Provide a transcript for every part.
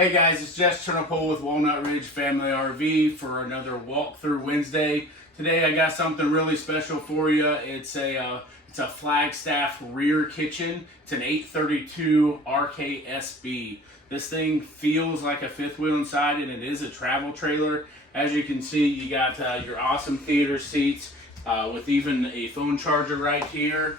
Hey guys, it's Jess Turnipole with Walnut Ridge Family RV for another walkthrough Wednesday. Today I got something really special for you. It's a Flagstaff rear kitchen. It's an 832 RKSB. This thing feels like a fifth wheel inside, and it is a travel trailer. As you can see, you got your awesome theater seats with even a phone charger right here.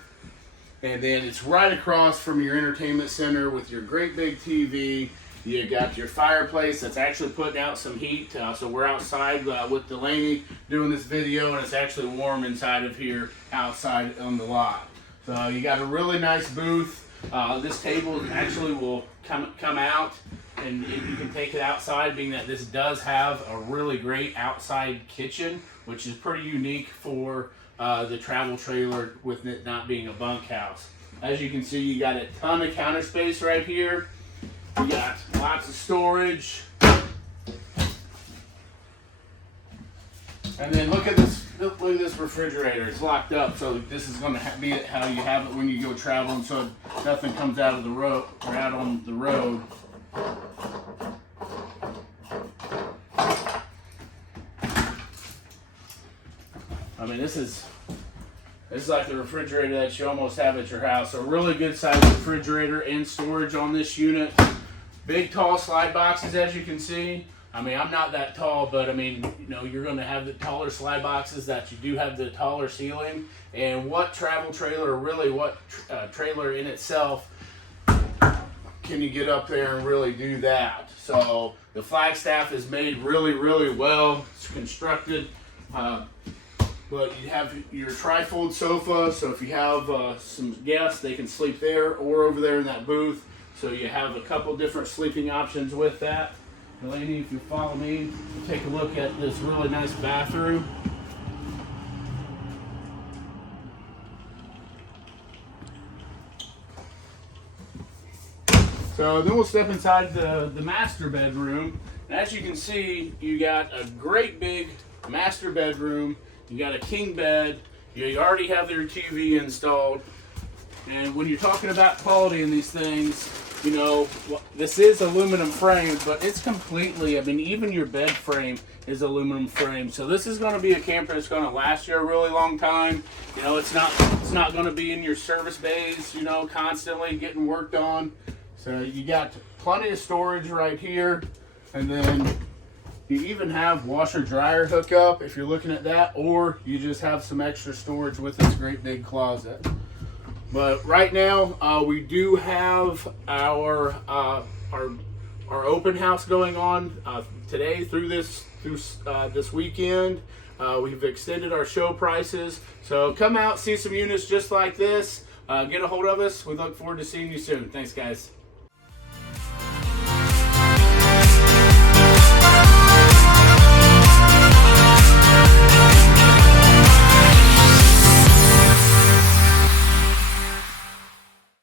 And then it's right across from your entertainment center with your great big TV. You got your fireplace that's actually putting out some heat. So we're outside with Delaney doing this video, and it's actually warm inside of here outside on the lot. So you got a really nice booth. This table actually will come out, and you can take it outside, being that this does have a really great outside kitchen, which is pretty unique for the travel trailer with it not being a bunkhouse. As you can see, you got a ton of counter space right here. You got lots of storage. And then look at this refrigerator. It's locked up, so this is going to be how you have it when you go traveling, so nothing comes out of the road or out on the road. I mean, this is like the refrigerator that you almost have at your house. A really good sized refrigerator and storage on this unit. Big, tall slide boxes, as you can see. I mean, I'm not that tall, but I mean, you know, you're going to have the taller slide boxes that you do have the taller ceiling. And what travel trailer, or really what trailer in itself, can you get up there and really do that? So the Flagstaff is made really, really well. It's constructed. But you have your trifold sofa, so if you have some guests, they can sleep there or over there in that booth. So you have a couple different sleeping options with that. Delaney, if you follow me, we'll take a look at this really nice bathroom. So then we'll step inside the master bedroom. And as you can see, you got a great big master bedroom. You got a king bed. You already have their TV installed. And when you're talking about quality in these things, you know, this is aluminum frame, but it's completely, I mean, even your bed frame is aluminum frame. So this is going to be a camper that's going to last you a really long time. You know, it's not going to be in your service bays, you know, constantly getting worked on. So you got plenty of storage right here. And then you even have washer dryer hookup if you're looking at that, or you just have some extra storage with this great big closet. But right now we do have our open house going on today through this weekend. We've extended our show prices, so come out, see some units just like this. Get a hold of us. We look forward to seeing you soon. Thanks, guys.